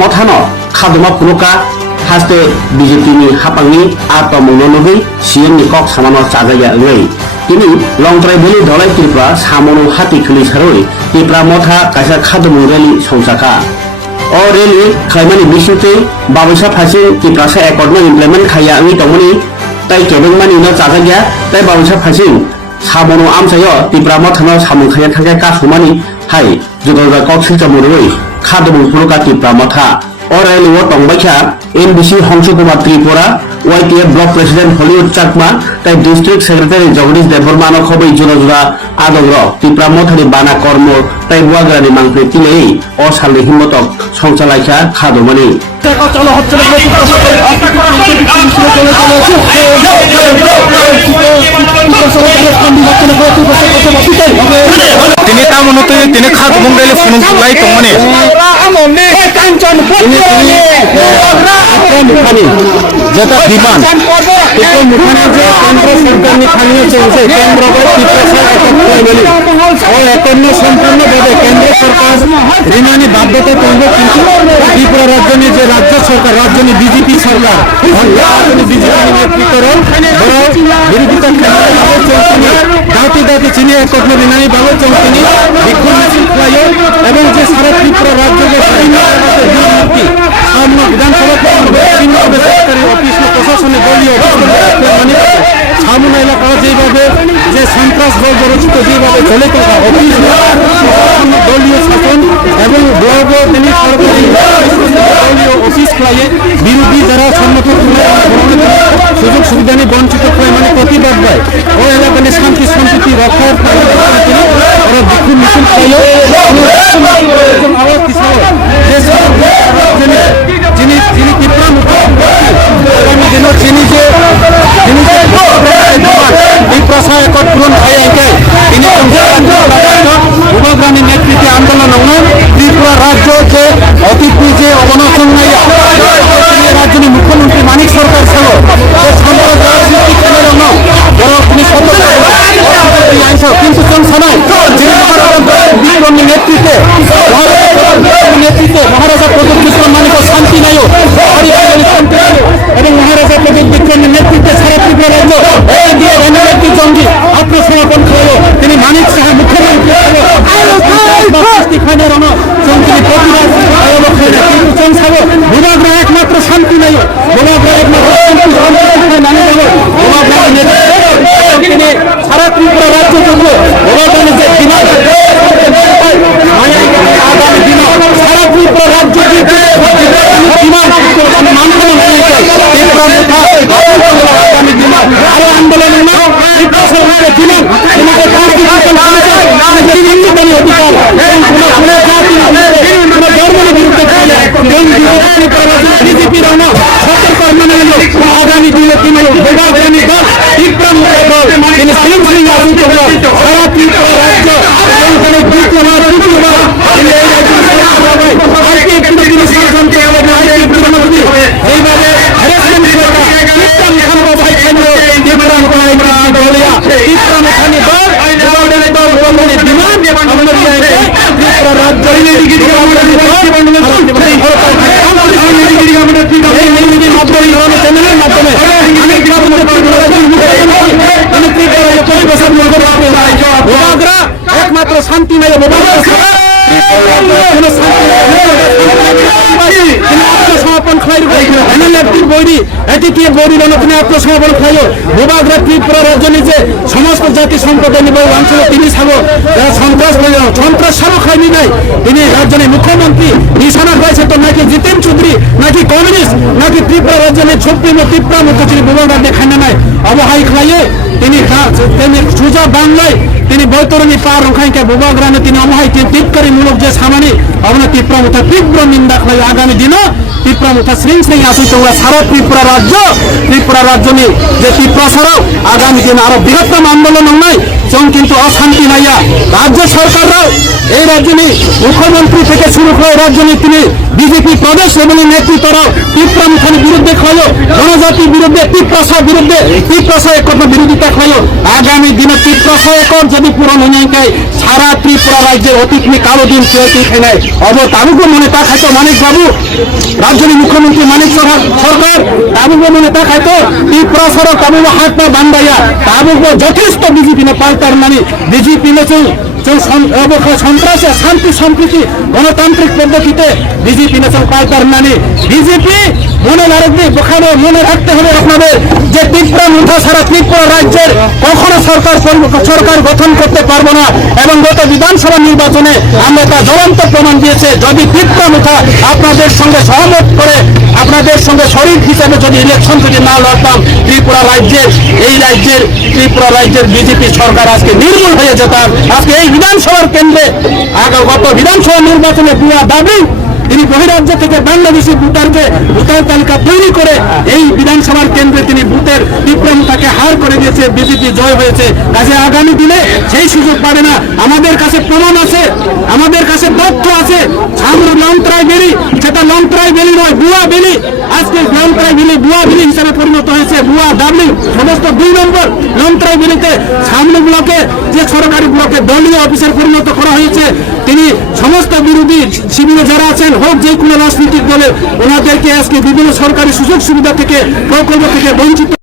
मथानो खादमा पुरुका हास्ते BJP नि हापांनि आत्ममनोनुगै CM नि कक सामानो चाजाया गई ini longtrai beli dolai Tripura samono hati khuli saroi Tripura motha kaisa khadumu rally songsaka o rally khaimani bisute babasa phasi Tripura sa accord no implement khaya ani tongmani tai kebengmani no chajagya tai babasa phasi samono amsayo Tripura motha no samung khaya thakya ka sumani hai jodolra kok silchamuroi khadumu puruka Tripura motha o rally o tongbaikha NBC Hongsu Kumar Tripura YTF Block President Hollywood Chakma tai District Secretary Jagdish Devarmano khobai jura jura adogro Tripura mothani bana kormo tai buagrani mangpre tilei o salni himmotok songchalaikha khadomani চলো হচ্ছে তিনি তার মনতে তিনি খাদ বঙ্গাইলে phone লাই তমনে যেটা বিমান itu মুখানে যে কেন্দ্র সরকার নি খানিয়ে চলছে কেন্দ্র ও একন্ন সম্পূর্ণভাবে কেন্দ্র সরকার ঋণানি বাধ্যতা করবে কিন্তু ত্রিপুরা রাজ্য নি যে রাজ্য সরকার রাজ্য নি বিজেপি সরকার বিজেপি নেতৃত্বর বিরোধিতা চলছে দাঁতি দাঁতি চিনি একন্ন ঋণানি ভাবে চলছে বিক্ষোভ মিছিল খাইও এবং যে সারা ত্রিপুরা রাজ্য যে সামনে বিধানসভা সরকারি অফিস প্রশাসনে দলীয় সামনে এলাকা যেভাবে যে সন্ত্রাস দল রচিত যেভাবে চলে থাকা অফিস দলীয় শাসন এবং বড় তিনি সরকারি দলীয় অফিস খাইয়ে বিরোধী যারা সম্মুখীন সুযোগ সুবিধা নিয়ে বঞ্চিত হয় মানে প্রতিবাদ দেয় ও এলাকা নিয়ে শান্তি সম্প্রীতি রক্ষার ওরা বিক্ষোভ মিছিল খাইয়ে যিনি যিনি ত্রিপুরা আগামী দিনের যিনি যে এই প্রসার একট পূরণ হয় তিনি উপগ্রামী নেতৃত্বে আন্দোলন ত্রিপুরা রাজ্য যে অতিথি যে অবনশন রাজ্যের মুখ্যমন্ত্রী মানিক সরকার ছিল কিন্তু বিক্রমী নেতৃত্বে মহারাজা প্রদীপ বিক্রম মানিক শান্তি নায়ক এবং মহারাজা প্রদীপ বিক্রমের নেতৃত্বে সারা ত্রিপুরা রাজ্য একটি জঙ্গি আত্মসমর্পণ করল তিনি মানিক সাহা মুখ্যমন্ত্রী একমাত্র শান্তি নায়ক তিনি সারা ত্রিপুরা রাজ্য জন্য যে আগামী দিন সারা ত্রিপুরা রাজ্য আরো আন্দোলন বিজেপির আগামী দিনে তিনি তিনি সারা ত্রিপুরা রাজ্য এইভাবে একমাত্র শান্তি নেই আত্মসমর্পণ খাই বৈরী এটি বৈরীর অনুখানে আত্মসমর্পণ খাইও ভূভাগরা ত্রিপুরা রাজ্য নিজে সমস্ত জাতি সম্প্রদায় নিব অঞ্চলে তিনি ছাড়ো যারা সন্ত্রাস সারও খাইনি নাই তিনি রাজ্যের মুখ্যমন্ত্রী নিশানা হয়েছে তো নাকি জিতেন চৌধুরী নাকি কমিউনিস্ট নাকি ত্রিপুরা রাজ্যের সুপ্রিম ত্রিপুরা মুখ্যমন্ত্রী ভূভাগরা খাইনা নাই অবহাই খাইয়ে তিনি সুজা বাংলায় তিনি বৈতরণী পার রখাইকে ভূভাগরানে তিনি অবহাই টিপকারী মূলক যে সামানি আমরা ত্রিপুরা মুথা তীব্র নিন্দা খাই আগামী দিনও ত্রিপুরা মুথা শ্রীং আসি তোমরা সারা ত্রিপুরা রাজ্য নিয়ে যে ত্রিপুরা ছাড়াও আগামী দিন আরো বৃহত্তম আন্দোলন নাই কিন্তু অশান্তি নাইয়া রাজ্য সরকাররাও এই রাজ্য নিয়ে মুখ্যমন্ত্রী থেকে শুরু করে রাজ্য নিয়ে তিনি বিজেপি প্রদেশ লেভেলের নেতৃত্বরাও তীব্রমুখানের বিরুদ্ধে হলো, জনজাতির বিরুদ্ধে তীব্রসার বিরুদ্ধে তীব্রসা একত্র বিরোধিতা হলো। আগামী দিনে তীব্রসা একর যদি পূরণ হয়ে যায় সারা ত্রিপুরা রাজ্যের অতীতনি কালো দিন চলতি খেলে তাবুকে মনে তাকাইতো মানিক বাবু, রাজ্যের মুখ্যমন্ত্রী মানিক সরকার তাবুকে মনে তাকাইতো ত্রিপুরা সড়ক তাবু হাত পা বান্ধাইয়া তাবুকে যথেষ্ট বিজেপি নে পাল্টার নানি বিজেপি নে সন্ত্রাসে শান্তি সম্প্রীতি গণতান্ত্রিক পদ্ধতিতে বিজেপি নেশন পাল্টার নানি বিজেপি মনে রাখবে ওখানে মনে রাখতে হবে আপনাদের যে ত্রিপুরা মুঠা সারা ত্রিপুরা রাজ্যের কখনো সরকার গঠন করতে পারবো না এবং গত বিধানসভা নির্বাচনে আমরা তা জ্বলন্ত প্রমাণ দিয়েছে। যদি ত্রিপুরা মুঠা আপনাদের সঙ্গে সহমত করে আপনাদের সঙ্গে শরিক হিসেবে যদি ইলেকশন যদি না লড়তাম ত্রিপুরা রাজ্যের বিজেপি সরকার আজকে নির্মূল হয়ে যেতাম। আজকে এই বিধানসভার কেন্দ্রে গত বিধানসভা নির্বাচনে বুয়া দাবি তিনি বহিরাজ্য থেকে বাংলাদেশি ভোটার তালিকা তৈরি করে এই বিধানসভার কেন্দ্রে তিনি বুথের তীব্রতাকে হার করে দিয়েছে, বিজেপি জয় হয়েছে। কাজে আগামী দিনে সেই সুযোগ পাবে না। আমাদের কাছে প্রমাণ আছে, আমাদের কাছে তথ্য আছে। সামনে লংত্রাই বেলি, সেটা লংত্রাই বেলি নয়, বুয়া বেলি। আজকে লংত্রাই বেলি বুয়া বেলি হিসাবে পরিণত হয়েছে। বুয়া ডাবলিং সমস্ত 2 নম্বর লংত্রাই বেলিতে সামনে ব্লকে যে সরকারি ব্লকে দলীয় অফিসার পরিণত করা হয়েছে। তিনি সমস্ত বিরোধী শিবিরে যারা আছেন হোক যে কোনো রাজনৈতিক দলের ওনাদেরকে আজকে বিভিন্ন সরকারি সুযোগ সুবিধা থেকে প্রকল্প থেকে বঞ্চিত